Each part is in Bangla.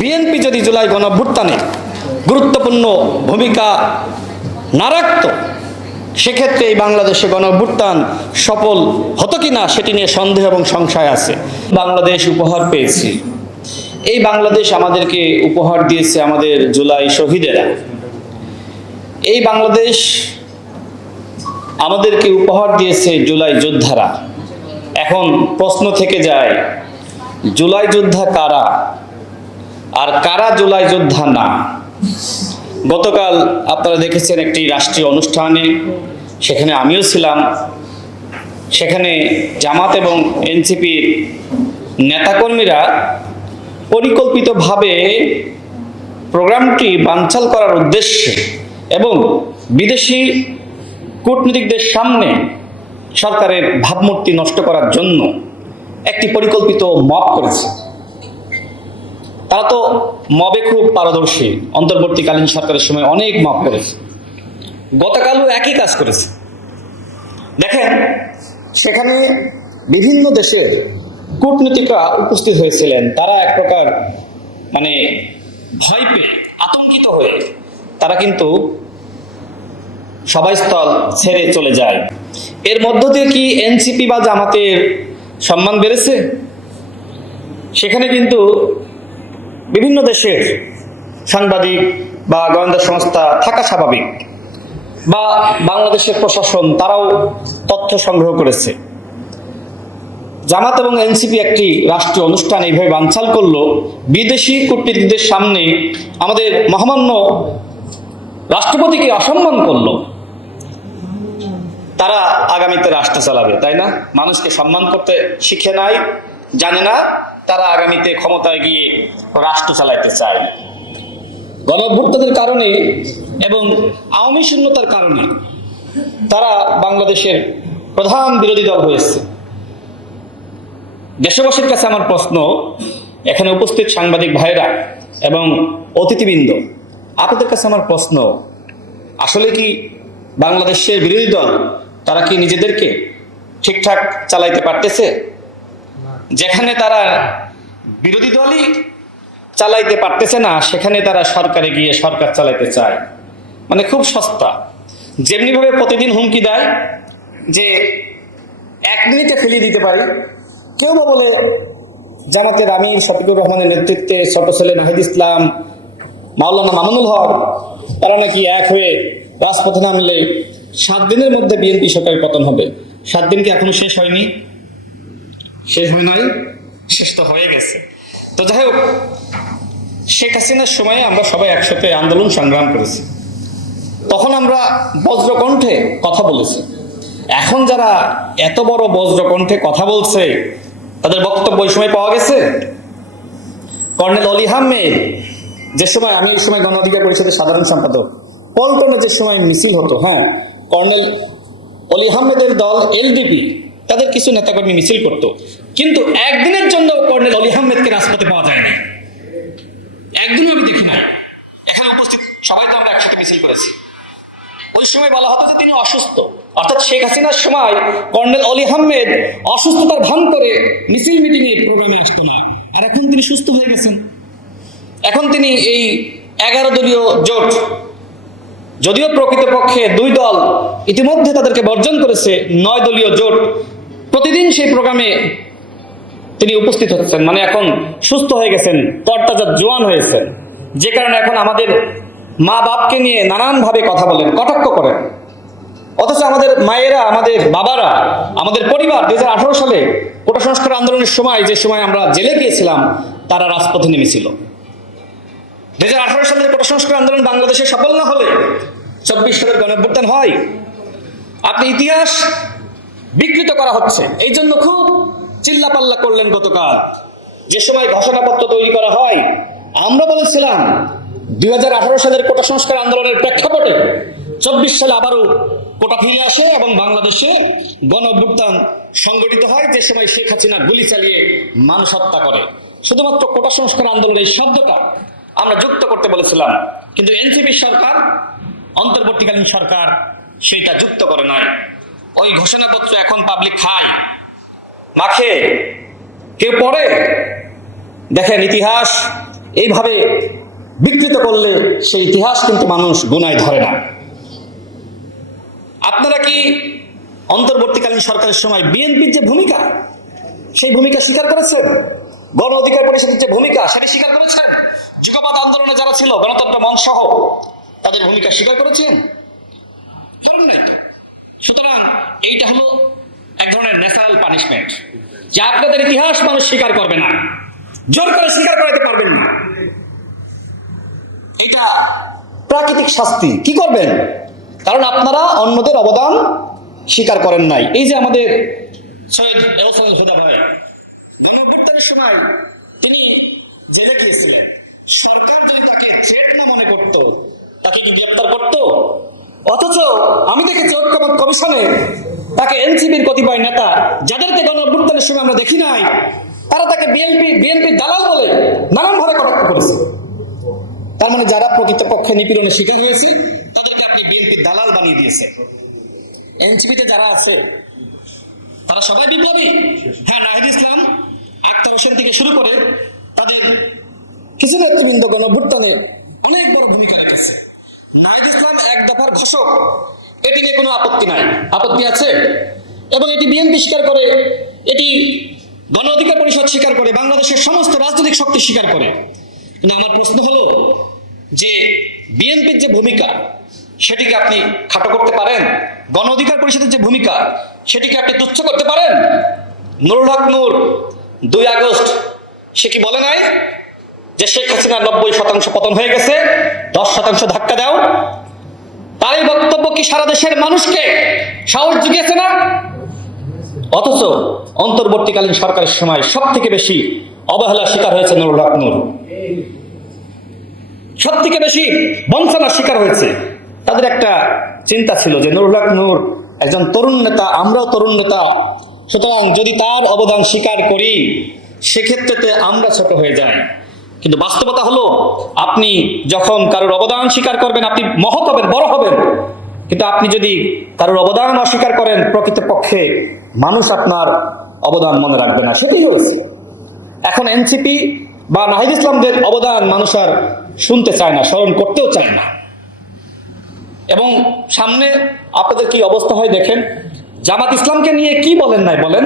বিএনপি যদি জুলাই গণঅভ্যুত্থানে গুরুত্বপূর্ণ ভূমিকা না রাখত, সেক্ষেত্রে এই বাংলাদেশে গণঅভ্যুত্থান সফল হতো কিনা সেটি নিয়ে সন্দেহ এবং সংশয় আছে। বাংলাদেশ উপহার পেয়েছি, এই বাংলাদেশ আমাদেরকে উপহার দিয়েছে আমাদের জুলাই শহীদেরা। এই বাংলাদেশ আমাদেরকে উপহার দিয়েছে জুলাই যোদ্ধারা। এখন প্রশ্ন থেকে যায়, জুলাই যোদ্ধা কারা আর কারা জুলাই যোদ্ধা না? গতকাল আপনারা দেখেছেন একটি রাষ্ট্রীয় অনুষ্ঠানে, সেখানে আমিও ছিলাম। সেখানে জামাত এবং এনসিপির নেতাকর্মীরা পরিকল্পিতভাবে প্রোগ্রামটি বানচাল করার উদ্দেশ্যে এবং বিদেশি কূটনীতিকদের সামনে সরকারের ভাবমূর্তি নষ্ট করার জন্য একটি পরিকল্পিত মব করেছে। তারা তো মবে খুব পারদর্শী, অন্তর্বর্তীকালীন সরকারের সময় অনেক মব করেছে, গতকালও একই কাজ করেছে। দেখেন, সেখানে বিভিন্ন দেশের কূটনীতিকরা উপস্থিত হয়েছিলেন। তারা এক প্রকার ভয় পেয়ে, আতঙ্কিত হয়ে তারা কিন্তু সভাস্থল ছেড়ে চলে যায়। এর মধ্য দিয়ে কি এনসিপি বা জামাতের সম্মান বেড়েছে? সেখানে কিন্তু বিভিন্ন দেশের সাংবাদিক বা গোয়েন্দা সংস্থা থাকা স্বাভাবিক, বা বাংলাদেশের প্রশাসন তারাও তথ্য সংগ্রহ করেছে। জামাত এবং এনসিপি একটি রাষ্ট্রীয় অনুষ্ঠান এইভাবে বানচাল করলো, বিদেশি কূটনীতিকদের সামনে আমাদের মহামান্য রাষ্ট্রপতিকে অসম্মান করলো। তারা আগামীতে রাষ্ট্র চালাবে, তাই না? মানুষকে সম্মান করতে শিখে নাই, জানে না, তারা আগামীতে ক্ষমতায় গিয়ে রাষ্ট্র চালাইতে চায়। গণঅভ্যুত্থানের কারণে এবং আওয়ামী শূন্যতার কারণে তারা বাংলাদেশের প্রধান বিরোধী দল হয়েছে। দেশবাসীর কাছে আমার প্রশ্ন, এখানে উপস্থিত সাংবাদিক ভাইরা এবং অতিথিবৃন্দ, আপনাদের কাছে আমার প্রশ্ন, আসলে কি বাংলাদেশের বিরোধী দল তারা কি নিজেদেরকে ঠিকঠাক চালাইতে পারতেছে? যেখানে তারা বিরোধী দলই চালাইতে পারতেছে না, সেখানে তারা সরকারে গিয়ে সরকার চালাইতে চায়। খুব সস্তা। যেমনি ভাবে প্রতিদিন হুমকি দেয় যে 1 মিনিটে ফেলিয়ে দিতে পারি, কেউ বা বলে জামাতের আমির শফিকুর রহমানের নেতৃত্বে ছোট ছেলে নাহিদ ইসলাম, মাওলানা মামুনুল হক, তারা নাকি এক হয়ে রাজপথে নামলে 7 দিনের মধ্যে বিএনপি সরকারের পতন হবে। 7 দিন কি এখনো শেষ হয়নি? শেষ হয় নাই? শেষ তো হয়ে গেছে। তো যাই হোক, শেখ হাসিনার সময়ে আমরা সবাই একসাথে আন্দোলন সংগ্রাম করেছি, তখন আমরা বজ্রকণ্ঠে কথা বলেছি। এখন যারা এত বড় বজ্রকণ্ঠে কথা বলছে, তাদের বক্তব্য ওই সময় পাওয়া গেছে? কর্নেল অলি আহমেদ যে সময়, আমি এই সময় গণ অধিকার পরিষদের সাধারণ সম্পাদক, পল্টনে যে সময় মিছিল হতো, কর্নেল অলি আহমেদের দল এলডিপি তাদের কিছু নেতাকর্মী মিছিল করত, কিন্তু একদিনের জন্য কর্নেল অলি আহমেদকে রাজপথে পাওয়া যায়নি। একদিনও আমি দেখি নাই। এখানে উপস্থিত সবাই তো আমরা একসাথে মিছিল করেছি। ওই সময় বলা হতো যে তিনি অসুস্থ, অর্থাৎ শেখ হাসিনার সময় কর্নেল অলি আহমেদ অসুস্থতার ভান করে মিছিল মিটিং এর প্রোগ্রামে আসতো না। আর এখন তিনি সুস্থ হয়ে গেছেন। এখন তিনি এই 11 দলীয় জোট, যদিও প্রকৃতপক্ষে 2 দল ইতিমধ্যে তাদেরকে বর্জন করেছে, 9 দলীয় জোট প্রতিদিন সেই প্রোগ্রামে তিনি উপস্থিত হচ্ছেন। এখন সুস্থ হয়ে গেছেন, তরতাজা জোয়ান হয়েছেন, যে কারণে এখন আমাদের মা বাপকে নিয়ে নানানভাবে কথা বলেন, কটাক্ষ করেন। অথচ আমাদের মায়েরা, আমাদের বাবারা, আমাদের পরিবার 2018 সালে কোটা সংস্কার আন্দোলনের সময়, যে সময় আমরা জেলে গিয়েছিলাম, তারা রাজপথে নেমেছিল। 2018 সালের কোটা সংস্কার আন্দোলন বাংলাদেশে সফল না হলে 24 সালের গণঅভ্যুত্থান হয়। আপনি ইতিহাস বিকৃত করা হচ্ছে, এই জন্য খুব চিল্লাপাল্লা করলেন গতকাল। যে সময় ঘোষণাপত্র তৈরি করা হয়, আমরা বলেছিলাম 2018 সালের কোটা সংস্কার আন্দোলনের প্রেক্ষাপটে 24 সালে আবারও কোটা ফিরে আসে এবং বাংলাদেশে গণঅভ্যুত্থান সংগঠিত হয়, যে সময় শেখ হাসিনা গুলি চালিয়ে মানুষ হত্যা করে। শুধুমাত্র কোটা সংস্কার আন্দোলনের এই শব্দটা আমরা যুক্ত করতে বলেছিলাম, কিন্তু এনসিপি সরকার, অন্তর্বর্তীকালীন সরকার সেটা যুক্ত করে নাই। ওই ঘোষণাপত্র এখন পাবলিক খায়, মাখে, কেউ পড়ে। দেখেন, ইতিহাস এইভাবে বিকৃত করলে সেই ইতিহাস কিন্তু মানুষ গুনায় ধরে না। আপনারা কি অন্তর্বর্তীকালীন সরকারের সময় বিএনপির যে ভূমিকা, সেই ভূমিকা স্বীকার করেছেন? গণ অধিকার পরিষদের যে ভূমিকা, সেটি স্বীকার করেছেন? যুগপৎ আন্দোলনে যারা ছিল, গণতন্ত্র মঞ্চ সহ, তাদের ভূমিকা স্বীকার করেছেন? করেন নাই তো। সুতরাং এইটা হলো এক ধরনের ন্যাচারাল পানিশমেন্ট, যে আপনাদের ইতিহাস মানুষ স্বীকার করবে না, জোর করে স্বীকার করাতে পারবেন না। এটা প্রাকৃতিক শাস্তি। কি করবেন? কারণ আপনারা অন্যদের অবদান স্বীকার করেন নাই। এই যে আমাদের সৈয়দ এহসানুল হুদা ভাই গণঅভ্যুত্থানের সময় তিনি জেলে গিয়েছিলেন, সরকার যদি তাকে থ্রেট না মনে করত, তাকে কি গ্রেপ্তার করত? অথচ আমি দেখেছি ঐক্যমত্য কমিশনে তাকে এনসিপির কতিপয় নেতা, যাদেরকে গণঅভ্যুত্থানের সময় আমরা দেখি নাই, তারা তাকে বিএনপির দালাল বলে নানানভাবে কটাক্ষ করেছে। তার মানে যারা প্রকৃতপক্ষে নিপীড়নের শিকার হয়েছে, তাদেরকে আপনি বিএনপির দালাল বানিয়ে দিয়েছে। এনসিপিতে যারা আছে তারা সবাই বিপ্লবী। হ্যাঁ, নাহিদ ইসলাম, আক্তার হোসেন থেকে শুরু করে তাদের কিছু নেতৃবৃন্দ গণঅভ্যুত্থানে অনেক বড় ভূমিকা রেখেছে। নাহিদ ইসলাম এক দফার ঘোষক, এটি নিয়ে কোনো আপত্তি নাই। আপত্তি আছে? এবং এটি বিএনপি স্বীকার করে, এটি গণ অধিকার পরিষদ স্বীকার করে, বাংলাদেশের সমস্ত রাজনৈতিক শক্তি স্বীকার করে। কিন্তু আমার প্রশ্ন হলো যে বিএনপির যে ভূমিকা, সেটিকে আপনি খাটো করতে পারেন? গণ অধিকার পরিষদের যে ভূমিকা, সেটিকে আপনি তুচ্ছ করতে পারেন? নুরুল হক নূর 2 আগস্ট সে কি বলে নাই যে শেখ হাসিনা 90% পতন হয়ে গেছে, 10% ধাক্কা দাও? তার এই বক্তব্য কি সারা দেশের মানুষকে সাহস জুগিয়েছে না? অথচ অন্তর্বর্তীকালীন সরকারের সময় সব থেকে বেশি অবহেলার শিকার হয়েছে নুরুল হক নূর, সব থেকে বেশি বঞ্চনার শিকার হয়েছে। তাদের একটা চিন্তা ছিল যে নুরুল হক নূর একজন তরুণ নেতা, আমরাও তরুণ নেতা, সুতরাং যদি তার অবদান স্বীকার করি সেক্ষেত্রে আমরা ছোট হয়ে যাই। কিন্তু বাস্তবতা হলো, আপনি যখন কারোর অবদান স্বীকার করবেন, আপনি মহৎ হবেন, বড় হবেন। কিন্তু আপনি যদি কারোর অবদান অস্বীকার করেন, প্রকৃতপক্ষে মানুষ আপনার অবদান মনে রাখবে না। সেটাই হয়েছে। এখন এনসিপি বা নাহিদ ইসলামদের অবদান মানুষ আর শুনতে চায় না, স্মরণ করতেও চায় না। এবং সামনে আপনাদের কি অবস্থা হয় দেখেন। জামাত ইসলামকে নিয়ে কি বলেন নাই বলেন?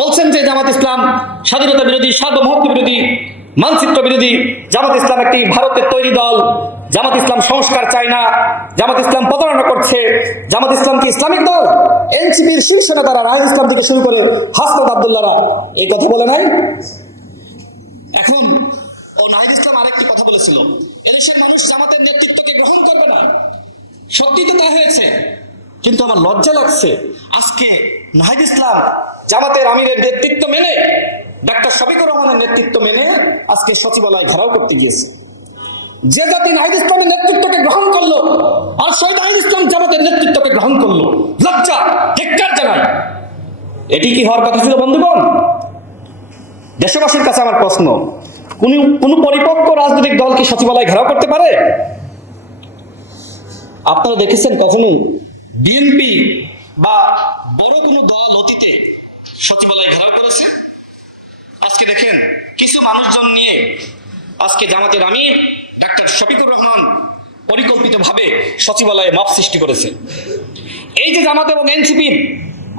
বলছেন যে জামাত ইসলাম স্বাধীনতা বিরোধী, সার্বভৌমত্ব বিরোধী, মানচিত্র বিরোধী, জামাত ইসলাম একটি ভারতের তৈরি দল, জামাত ইসলাম সংস্কার চায় না, জামাত ইসলাম প্রতারণা করছে, জামাত ইসলাম কি ইসলামিক দল? এনসিপির শীর্ষ নেতারা নাহিদ ইসলাম থেকে শুরু করে হাসনাত আব্দুল্লাহরা এই কথা বলে নাই? এখন নাহিদ ইসলাম আরেকটি কথা বলেছিল, এদেশের মানুষ জামাতের নেতৃত্বকে গ্রহণ করবে না। সত্যি তো তা হয়েছে, কিন্তু আমার লজ্জা লাগছে আজকে নাহিদ ইসলাম জামাতের আমিরের নেতৃত্ব মেনে, ডাক্তার শফিকুর রহমানের নেতৃত্ব মেনে আজকে সচিবালয় ঘেরাও করতে গিয়েছে। যে জাতি নাহিদ ইসলামের নেতৃত্বকে গ্রহণ করলো, আর সেই নাহিদ ইসলাম জামাতের নেতৃত্বকে গ্রহণ করলো, লজ্জা, ধিক্কার জানাই। এটি কি হওয়ার কথা ছিল বন্ধুগণ? দেশবাসীর কাছে আমার প্রশ্ন, কোন পরিপক্ক রাজনৈতিক দল কি সচিবালয় ঘেরাও করতে পারে? আপনারা দেখেছেন কখনো বিএনপি বা বড় কোনো দল অতীতে সচিবালয় ঘেরাও করেছে? আজকে দেখেন কিছু মানুষজন নিয়ে আজকে জামাতের আমির ডাক্তার শফিকুর রহমান পরিকল্পিতভাবে সচিবালয়ে মাপ সৃষ্টি করেছে। এই যে জামাত এবং এনসিপির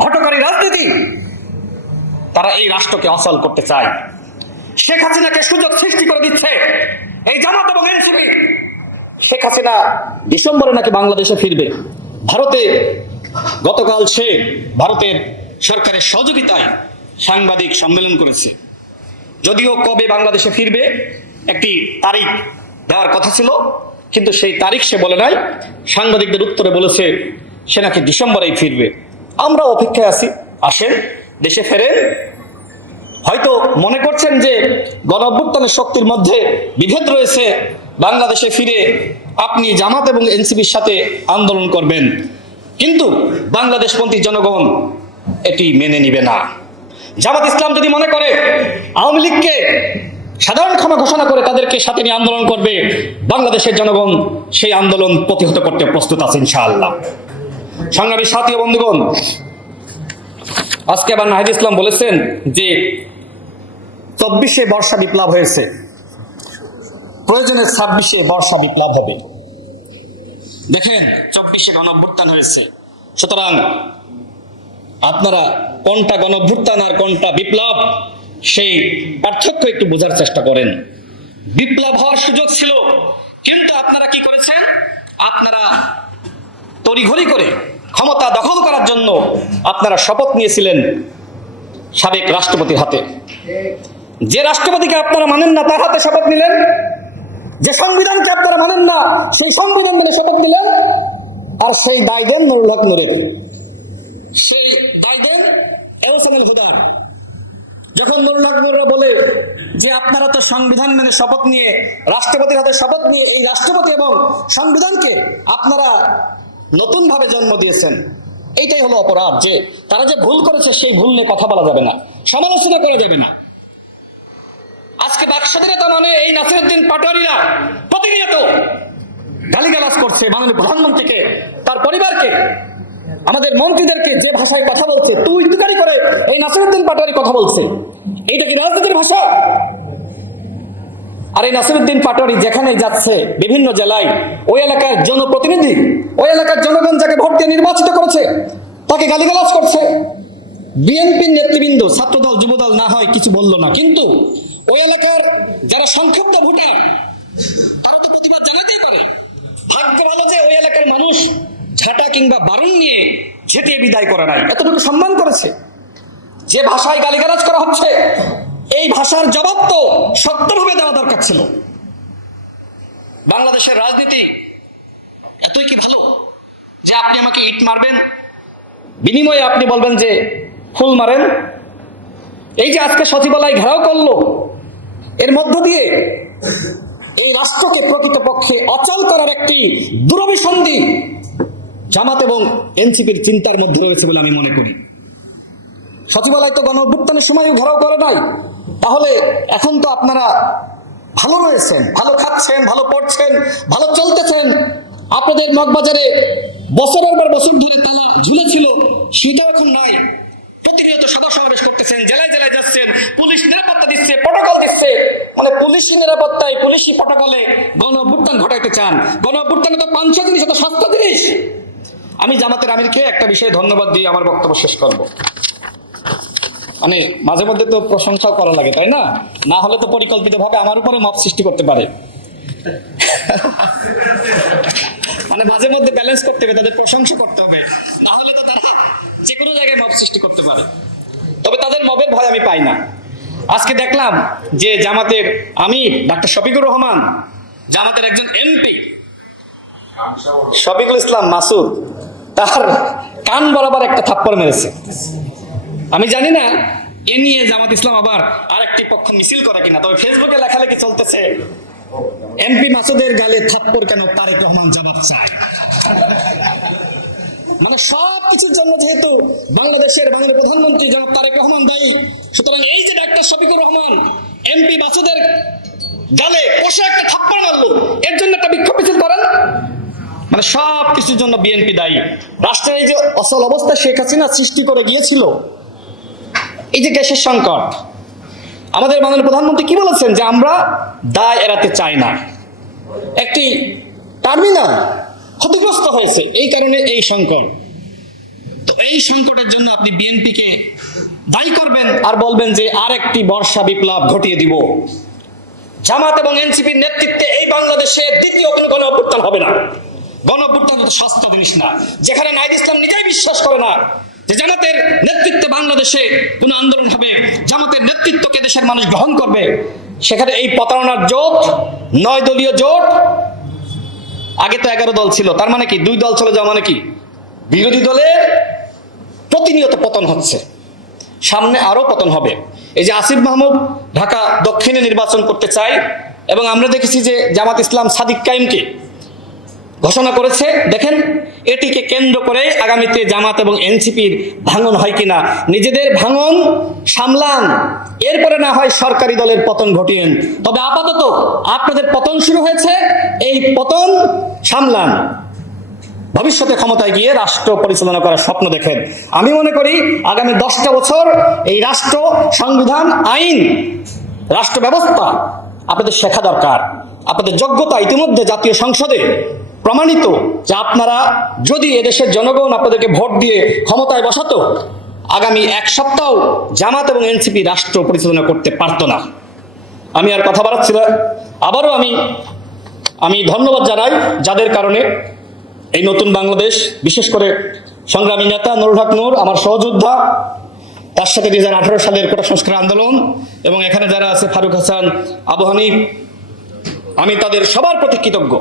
হঠকারী রাজনীতি, তারা এই রাষ্ট্রকে অচল করতে চায়, শেখ হাসিনাকে সুযোগ সৃষ্টি করে দিচ্ছে এই জামাত এবং এনসিপি। শেখ হাসিনা ডিসেম্বরে নাকি বাংলাদেশে ফিরবে। ভারতে গতকাল সে ভারতের সরকারের সহযোগিতায় সাংবাদিক সম্মেলন করেছে। যদিও কবে বাংলাদেশে ফিরবে একটি তারিখ দেওয়ার কথা ছিল, কিন্তু সেই তারিখ সে বলে নাই। সাংবাদিকদের উত্তরে বলেছে সে নাকি ডিসেম্বরেই ফিরবে। আমরা অপেক্ষায় আছি, আসেন, দেশে ফেরেন। হয়তো মনে করছেন যে গণঅভ্যুত্থানের শক্তির মধ্যে বিভেদ রয়েছে, বাংলাদেশে ফিরে আপনি জামাত এবং এনসিপির সাথে আন্দোলন করবেন, কিন্তু বাংলাদেশপন্থী জনগণ এটি মেনে নিবে না। জামাত ইসলাম যদি মনে করে আওয়ামী লীগকে সাধারণ ক্ষমা ঘোষণা করে তাদেরকে সাথে নিয়ে আন্দোলন করবে, বাংলাদেশের জনগণ সেই আন্দোলন প্রতিহত করতে প্রস্তুত আছে ইনশাআল্লাহ। সংগ্রামী সাথী ও বন্ধুগণ, আজকে আবার নাহিদ ইসলাম বলেছেন যে 24-এ বর্ষা বিপ্লব হয়েছে। প্রয়োজনে 26-এ বর্ষা বিপ্লব হবে। দেখেন 24-এ গণঅভ্যুত্থান হয়েছে। সুতরাং আপনারা কোনটা গণঅভ্যুত্থান আর কোনটা বিপ্লব, সেই পার্থক্য একটু বোঝার চেষ্টা করেন। বিপ্লব হওয়ার সুযোগ ছিল, কিন্তু আপনারা কি করেছেন? আপনারা তড়িঘড়ি করে ক্ষমতা দখল করার জন্য আপনারা শপথ নিয়েছিলেন সাবেক রাষ্ট্রপতির হাতে। যে রাষ্ট্রপতিকে আপনারা মানেন না তার হাতে শপথ নিলেন, যে সংবিধানকে আপনারা মানেন না সেই সংবিধান মেনে শপথ নিলেন, আর সেই দায় দেন নুরুল হক নূরের, সেই দায় দেন এহসানুল হুদার। যখন নুরুল হক নূর বলে যে আপনারা তো সংবিধান মেনে শপথ নিয়ে, রাষ্ট্রপতির হাতে শপথ নিয়ে এই রাষ্ট্রপতি এবং সংবিধানকে আপনারা নতুন ভাবে জন্ম দিয়েছেন, এইটাই হলো অপরাধ। যে তারা যে ভুল করেছে সেই ভুল নিয়ে কথা বলা যাবে না, সমালোচনা করা যাবে না। আজকে বাকস্বাধীনতা মানে এই নাসিরউদ্দিন পাটোয়ারিরা প্রতিনিয়ত গালিগালাজ করছে মাননীয় প্রধানমন্ত্রীকে, তার পরিবারকে, আমাদের মন্ত্রীদেরকে যে ভাষায় কথা বলছে, তুই তুকারি করে এই নাসিরউদ্দিন পাটোয়ারি কথা বলছে। এইটা কি রাজনীতির ভাষা? আর এই নাসিরউদ্দিন পাটোয়ারি যেখানে যাচ্ছে বিভিন্ন জেলায়, ওই এলাকার জনপ্রতিনিধি, ওই এলাকার জনগণ যাকে ভোট দিয়ে নির্বাচিত করেছে তাকে গালিগালাজ করছে। বিএনপির নেতৃবৃন্দ, ছাত্রদল যুবদল না হয় কিছু বলল না, কিন্তু ওই এলাকার যারা সংক্ষিপ্ত ভোটার তারা তো প্রতিবাদ জানাতেই পারে। ভাগ্য ভালো যে ওই এলাকার মানুষ ঝাঁটা কিংবা বারণ নিয়ে ঝেঁটিয়ে বিদায় করে নাই, এতটুকু সম্মান করেছে। যে ভাষায় গালিগালাজ করা হচ্ছে এই ভাষার জবাব তো শক্তভাবে দেওয়া দরকার ছিল। বাংলাদেশের রাজনীতি এতই কি ভালো যে আপনি আমাকে ইট মারবেন, বিনিময়ে আপনি বলবেন যে ফুল মারেন? এই যে আজকে সচিবালয় ঘেরাও করলো, এর মধ্য দিয়ে এই রাষ্ট্রকে প্রকৃতপক্ষে অচল করার একটি দুরভিসন্ধি জামাত এবং এনসিপির চিন্তার মধ্যে রয়েছে বলে আমি মনে করি। সচিবালয় তো গণঅভ্যুত্থানের সময়ও ঘেরাও করে নাই, তাহলে এখন তো আপনারা ভালো রয়েছেন, ভালো খাচ্ছেন, ভালো পড়ছেন, ভালো চলতেছেন। আপনাদের মগবাজারে বছরের পর বছর ধরে তালা ঝুলেছিল, সেটাও এখন নাই। প্রতিনিয়ত সভা সমাবেশ করতেছেন, জেলায় জেলায় যাচ্ছেন, পুলিশ নিরাপত্তা দিচ্ছে, প্রটোকল দিচ্ছে। মানে পুলিশি নিরাপত্তায়, পুলিশি প্রটোকলে গণঅভ্যুত্থান ঘটাইতে চান। গণঅভ্যুত্থানে তো 500 জিনিস, এত সস্তা জিনিস। আমি জামাতের আমিরকে একটা বিষয়ে ধন্যবাদ দিয়ে আমার বক্তব্য শেষ করব। মানে মাঝে মধ্যে তো প্রশংসাও করা লাগে, তাই না? না হলে তো পরিকল্পিতভাবে আমার উপরে মত সৃষ্টি করতে পারে। মানে মাঝে মধ্যে ব্যালেন্স করতে হবে, তাদের প্রশংসা করতে হবে, না হলে তো তারা যে কোনো জায়গায় মব সৃষ্টি করতে পারে। তবে তাদের মবের ভয় আমি পাই না। আজকে দেখলাম যে জামাতের আমির ডাক্তার শফিকুর রহমান, জামাতের একজন এমপি শফিকুল ইসলাম মাসুদ, তার কান বরাবর একটা থাপ্পড় মেরেছে। আমি জানি না এ নিয়ে জামাত ইসলাম আবার আরেকটি পক্ষ মিছিল করে কিনা, তবে ফেসবুকে লেখালেখি চলতেছে এমপি মাসুদের গালে থাপ্পড় কেন তারেক রহমান জবাব চায়। মানে সব কিছুর জন্য যেহেতু বাংলাদেশের মাননীয় প্রধানমন্ত্রী জনাব তারেক রহমান দায়ী, সুতরাং এই যে ডাক্তার শফিকুর রহমান এমপি মাসুদের গালে কষে একটা থাপ্পড় মারলো, এর জন্য একটা বিক্ষোভ মিছিল করেন। মানে সব কিছুর জন্য বিএনপি দায়ী। রাষ্ট্রের এই যে অচল অবস্থা শেখ হাসিনা সৃষ্টি করে গিয়েছিল, এই যে গ্যাসের সংকট, আমাদের মাননীয় প্রধানমন্ত্রী কি বলেছেন যে আমরা দায় এড়াতে চাই না। একটি টার্মিনাল ক্ষতিগ্রস্ত হয়েছে, এই কারণে এই সংকট। তো এই সংকটের জন্য আপনি বিএনপিকে দায়ী করবেন আর বলবেন যে আরেকটি বর্ষা বিপ্লব ঘটিয়ে দিব। জামাত এবং এনসিপির নেতৃত্বে এই বাংলাদেশে দ্বিতীয় কোনো গণঅভ্যুত্থান হবে না। গণঅভ্যুত্থান তো সস্তা জিনিস না, যেখানে নাহিদ ইসলাম নিজেই বিশ্বাস করে না যে জামাতের নেতৃত্বে বাংলাদেশে কোনো আন্দোলন হবে, জামাতের নেতৃত্বকে দেশের মানুষ গ্রহণ করবে, সেখানে এই প্রতারণার জোট, 9 দলীয় জোট, আগে তো 11 দল ছিল, তার মানে কি 2 দল চলে যাওয়া মানে কি বিরোধী দলের প্রতিনিয়ত পতন হচ্ছে, সামনে আরো পতন হবে। এই যে আসিফ মাহমুদ ঢাকা দক্ষিণে নির্বাচন করতে চায়, এবং আমরা দেখেছি যে জামাত ইসলাম সাদিক কায়েমকে ঘোষণা করেছে। দেখেন এটিকে কেন্দ্র করে আগামীতে জামাত এবং এনসিপির ভাঙন হয় কিনা, নিজেদের ভাঙন সামলান, এরপরে না হয় সরকারি দলের পতন ঘটিয়েন। তবে আপাতত আপনাদের পতন শুরু হয়েছে, এই পতন সামলান, ভবিষ্যতে ক্ষমতায় গিয়ে রাষ্ট্র পরিচালনা করার স্বপ্ন দেখেন। আমি মনে করি আগামী 10টা বছর এই রাষ্ট্র, সংবিধান, আইন, রাষ্ট্র ব্যবস্থা আপনাদের শেখা দরকার। আপনাদের যোগ্যতা ইতিমধ্যে জাতীয় সংসদে প্রমাণিত যে আপনারা যদি এদেশের জনগণ আপনাদেরকে ভোট দিয়ে ক্ষমতায় বসাতো, আগামী এক সপ্তাহ জামাত এবং এনসিপি রাষ্ট্র পরিচালনা করতে পারতো না। আমি আর কথা বাড়াচ্ছি না। আবারও আমি ধন্যবাদ জানাই যাদের কারণে এই নতুন বাংলাদেশ, বিশেষ করে সংগ্রামী নেতা নুরুল হক নূর, আমার সহযোদ্ধা, তার সাথে 2018 সালের কোটা সংস্কার আন্দোলন, এবং এখানে যারা আছে ফারুক হাসান, আবু হানিফ, আমি তাদের সবার প্রতি কৃতজ্ঞ।